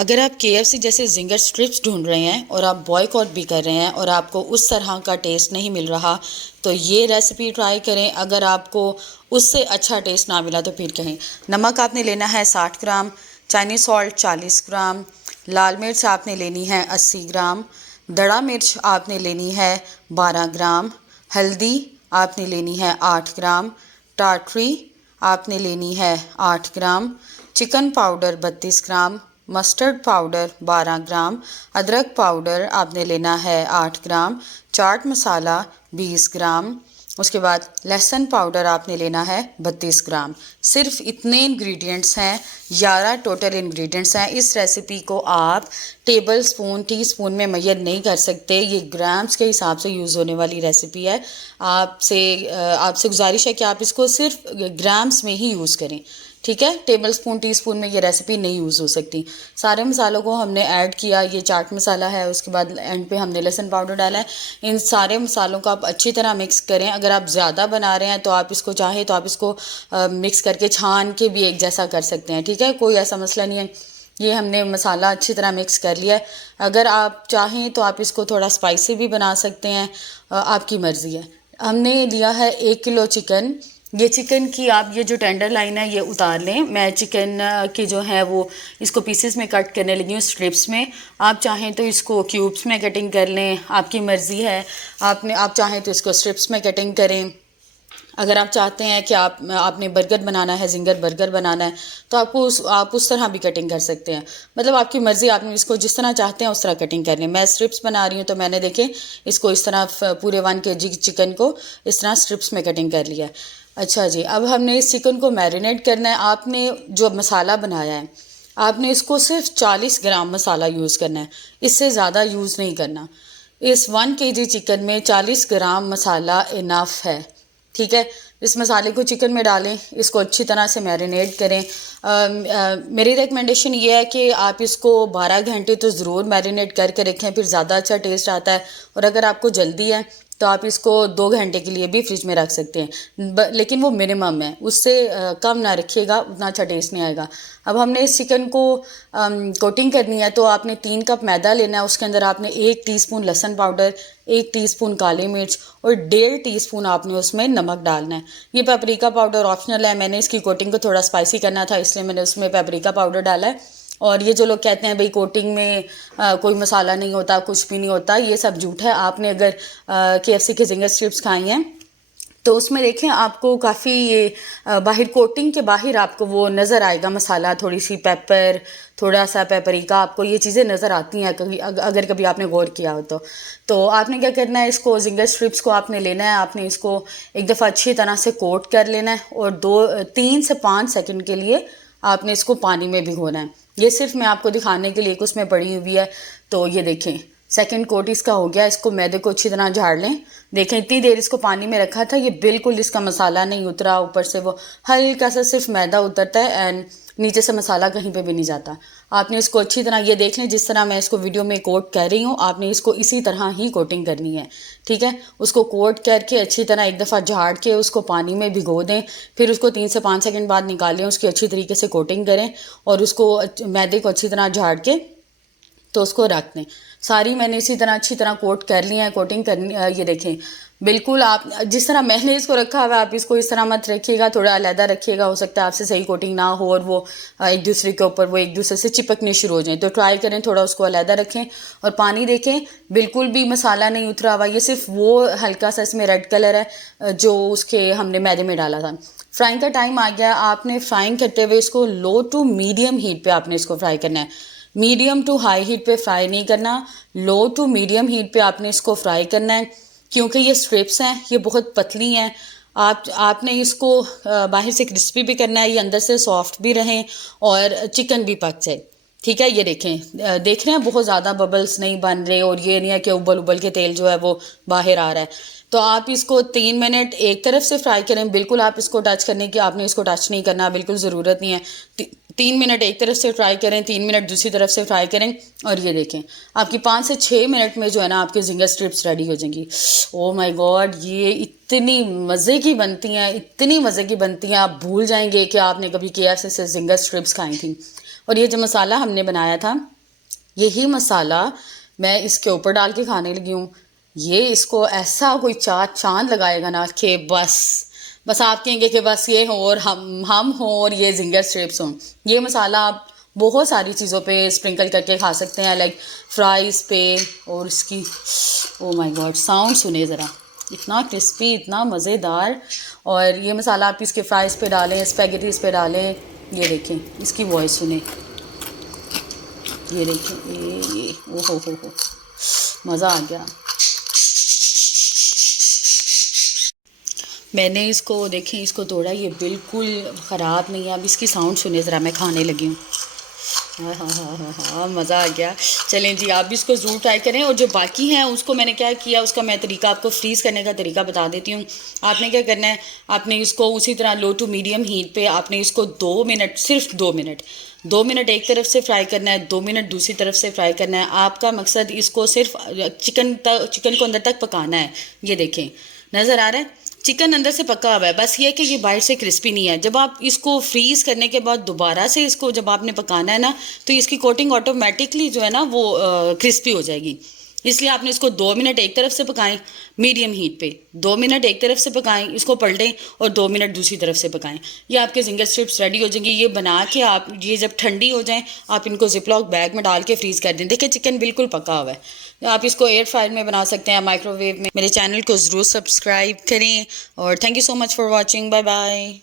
अगर आप KFC जैसे जिंगर स्ट्रिप्स ढूंढ रहे हैं और आप बॉयकॉट भी कर रहे हैं और आपको उस तरह का टेस्ट नहीं मिल रहा, तो ये रेसिपी ट्राई करें। अगर आपको उससे अच्छा टेस्ट ना मिला तो फिर कहें। नमक आपने लेना है 60 ग्राम, चाइनीज़ सॉल्ट 40 ग्राम, लाल मिर्च आपने लेनी है 80 ग्राम, दड़ा मिर्च आपने लेनी है 12 ग्राम, हल्दी आपने लेनी है 8 ग्राम, टाटरी आपने लेनी है 8 ग्राम, चिकन पाउडर 32 ग्राम, मस्टर्ड पाउडर 12 ग्राम, अदरक पाउडर आपने लेना है 8 ग्राम, चाट मसाला 20 ग्राम, उसके बाद लहसुन पाउडर आपने लेना है 32 ग्राम। सिर्फ इतने इंग्रेडिएंट्स हैं, 11 टोटल इंग्रेडिएंट्स हैं। इस रेसिपी को आप टेबल स्पून टी स्पून में मेजर नहीं कर सकते, ये ग्राम्स के हिसाब से यूज़ होने वाली रेसिपी है। आपसे गुजारिश है कि आप इसको सिर्फ ग्राम्स में ही यूज़ करें, ठीक है। टेबल स्पून टी स्पून में ये रेसिपी नहीं यूज़ हो सकती। सारे मसालों को हमने ऐड किया, ये चाट मसाला है, उसके बाद एंड पे हमने लहसुन पाउडर डाला है। इन सारे मसालों को आप अच्छी तरह मिक्स करें। अगर आप ज़्यादा बना रहे हैं तो आप इसको चाहें तो आप इसको मिक्स करके छान के भी एक जैसा कर सकते हैं, ठीक है, कोई ऐसा मसला नहीं है। ये हमने मसाला अच्छी तरह मिक्स कर लिया है। अगर आप चाहें तो आप इसको थोड़ा स्पाइसी भी बना सकते हैं, आपकी मर्ज़ी है। हमने लिया है 1 किलो चिकन। ये चिकन की आप ये जो टेंडर लाइन है ये उतार लें। मैं चिकन की जो है वो इसको पीसेस में कट करने लगी हूँ, स्ट्रिप्स में। आप चाहें तो इसको क्यूब्स में कटिंग कर लें, आपकी मर्ज़ी है। आप चाहें तो इसको स्ट्रिप्स में कटिंग करें। अगर आप चाहते हैं कि आपने बर्गर बनाना है, जिंगर बर्गर बनाना है, तो आप उस तरह भी कटिंग कर सकते हैं। मतलब आपकी मर्ज़ी, आपने इसको जिस तरह चाहते हैं उस तरह कटिंग करनी है। मैं स्ट्रिप्स बना रही हूँ तो मैंने देखें इसको इस तरह पूरे 1 kg चिकन को इस तरह स्ट्रिप्स में कटिंग कर लिया है। अच्छा जी, अब हमने इस चिकन को मैरिनेट करना है। आपने जो मसाला बनाया है, आपने इसको सिर्फ 40 ग्राम मसाला यूज़ करना है, इससे ज़्यादा यूज़ नहीं करना। इस 1 kg चिकन में 40 ग्राम मसाला इनफ है, ठीक है। इस मसाले को चिकन में डालें, इसको अच्छी तरह से मैरिनेट करें। मेरी रिकमेंडेशन ये है कि आप इसको 12 घंटे तो ज़रूर मैरिनेट करके रखें, फिर ज़्यादा अच्छा टेस्ट आता है। और अगर आपको जल्दी है तो आप इसको 2 घंटे के लिए भी फ्रिज में रख सकते हैं, लेकिन वो मिनिमम है, उससे कम ना रखिएगा, उतना अच्छा टेस्ट नहीं आएगा। अब हमने इस चिकन को कोटिंग करनी है, तो आपने 3 कप मैदा लेना है। उसके अंदर आपने 1 टीस्पून लहसुन पाउडर, 1 टीस्पून काली मिर्च और 1.5 टीस्पून आपने उसमें नमक डालना है। ये पेपरिका पाउडर ऑप्शनल है, मैंने इसकी कोटिंग को थोड़ा स्पाइसी करना था इसलिए मैंने उसमें पेपरिका पाउडर डाला है। और ये जो लोग कहते हैं भाई कोटिंग में कोई मसाला नहीं होता, कुछ भी नहीं होता, ये सब झूठ है। आपने अगर KFC के जिंगर स्ट्रिप्स खाई हैं तो उसमें देखें आपको काफ़ी ये बाहर कोटिंग के बाहर आपको वो नज़र आएगा मसाला, थोड़ी सी पेपर, थोड़ा सा पेपरिका, आपको ये चीज़ें नज़र आती हैं कभी, अगर कभी आपने गौर किया हो तो आपने क्या करना है, इसको जिंगर स्ट्रिप्स को आपने लेना है, आपने इसको एक दफ़ा अच्छी तरह से कोट कर लेना है और 3 से 5 सेकंड के लिए आपने इसको पानी में भिगोना है। ये सिर्फ मैं आपको दिखाने के लिए कि उसमें पड़ी हुई है। तो ये देखें सेकंड कोट इसका हो गया। इसको मैदे को अच्छी तरह झाड़ लें। देखें इतनी देर इसको पानी में रखा था, ये बिल्कुल इसका मसाला नहीं उतरा, ऊपर से वो हल्का सा सिर्फ मैदा उतरता है एंड नीचे से मसाला कहीं पे भी नहीं जाता। आपने इसको अच्छी तरह ये देख लें, जिस तरह मैं इसको वीडियो में कोट कर रही हूँ, आपने इसको इसी तरह ही कोटिंग करनी है, ठीक है। उसको कोट करके अच्छी तरह एक दफ़ा झाड़ के उसको पानी में भिगो दें, फिर उसको 3 से 5 सेकंड बाद निकालें, उसकी अच्छी तरीके से कोटिंग करें और उसको मैदे को अच्छी तरह झाड़ के तो उसको रख दें। सारी मैंने इसी तरह अच्छी तरह कोट कर लिया है, कोटिंग करनी। ये देखें बिल्कुल आप जिस तरह मैंने इसको रखा हुआ है आप इसको इस तरह मत रखिएगा, थोड़ा अलहदा रखिएगा। हो सकता है आपसे सही कोटिंग ना हो और वो एक दूसरे के ऊपर वो एक दूसरे से चिपकने शुरू हो जाए, तो ट्राई करें थोड़ा उसको अलहदा रखें। और पानी देखें बिल्कुल भी मसाला नहीं उतरा हुआ, ये सिर्फ वो हल्का सा इसमें रेड कलर है जो उसके हमने मैदे में डाला था। फ्राइंग का टाइम आ गया। आपने फ्राइंग करते हुए इसको लो टू मीडियम हीट पे आपने इसको फ्राई करना है, मीडियम टू हाई हीट पे फ्राई नहीं करना, लो टू मीडियम हीट पे आपने इसको फ्राई करना है। क्योंकि ये स्ट्रिप्स हैं, ये बहुत पतली हैं, आपने इसको बाहर से क्रिस्पी भी करना है, ये अंदर से सॉफ्ट भी रहें और चिकन भी पक जाए, ठीक है। ये देखें, देख रहे हैं बहुत ज़्यादा बबल्स नहीं बन रहे और ये नहीं है कि उबल उबल के तेल जो है वो बाहर आ रहा है। तो आप इसको 3 मिनट एक तरफ से फ्राई करें, बिल्कुल आप इसको टच करने की आपने इसको टच नहीं करना, बिल्कुल ज़रूरत नहीं है। 3 मिनट एक तरफ से फ्राई करें, 3 मिनट दूसरी तरफ से फ्राई करें और ये देखें आपकी 5 से 6 मिनट में जो है ना आपके जिंगर स्ट्रिप्स रेडी हो जाएंगी। ओह माय गॉड, ये इतनी मज़े की बनती हैं, इतनी मज़े की बनती हैं, आप भूल जाएंगे कि आपने कभी KFC से जिंगर स्ट्रिप्स खाई थी। और ये जो मसाला हमने बनाया था यही मसाला मैं इसके ऊपर डाल के खाने लगी हूँ। ये इसको ऐसा कोई चांद लगाएगा ना कि बस आप कहेंगे कि बस ये हो और हम हों और ये जिंगर स्ट्रिप्स हों। ये मसाला आप बहुत सारी चीज़ों पे स्प्रिंकल करके खा सकते हैं, लाइक फ्राइज़ पे। और इसकी ओ माय गॉड साउंड सुने ज़रा, इतना क्रिस्पी, इतना मज़ेदार। और ये मसाला आप इसके फ्राइज़ पे डालें, स्पैगेटीज़ पे डालें। ये देखें इसकी वॉइस सुने, ये देखें ये ओ हो मज़ा आ गया। मैंने इसको देखें, इसको तोड़ा, ये बिल्कुल ख़राब नहीं है। अब इसकी साउंड सुने ज़रा, मैं खाने लगी हूँ। हाँ हाँ हाँ हाँ हाँ मज़ा आ गया। चलें जी, आप भी इसको ज़रूर ट्राई करें। और जो बाकी हैं उसको मैंने क्या किया, उसका मैं तरीका आपको फ्रीज़ करने का तरीका बता देती हूँ। आपने क्या करना है, आपने इसको उसी तरह लो टू मीडियम हीट पे आपने इसको 2 मिनट, सिर्फ 2 मिनट एक तरफ से फ्राई करना है, 2 मिनट दूसरी तरफ से फ्राई करना है। आपका मकसद इसको सिर्फ चिकन को अंदर तक पकाना है। ये देखें नज़र आ रहा है, चिकन अंदर से पका हुआ है, बस ये है कि ये बाहर से क्रिस्पी नहीं है। जब आप इसको फ्रीज़ करने के बाद दोबारा से इसको जब आपने पकाना है ना, तो इसकी कोटिंग ऑटोमेटिकली जो है ना वो क्रिस्पी हो जाएगी। इसलिए आपने इसको 2 मिनट एक तरफ से पकाएं मीडियम हीट पे, 2 मिनट एक तरफ से पकाएं, इसको पलटें और 2 मिनट दूसरी तरफ से पकाएं। ये आपके जिंगर स्ट्रिप्स रेडी हो जाएंगे। ये बना के आप ये जब ठंडी हो जाएं, आप इनको जिपलॉक बैग में डाल के फ्रीज़ कर दें। देखिए चिकन बिल्कुल पका हुआ है। आप इसको एयर फ्रायर में बना सकते हैं, माइक्रोवेव में। मेरे चैनल को ज़रूर सब्सक्राइब करें और thank you so much for watching. Bye bye.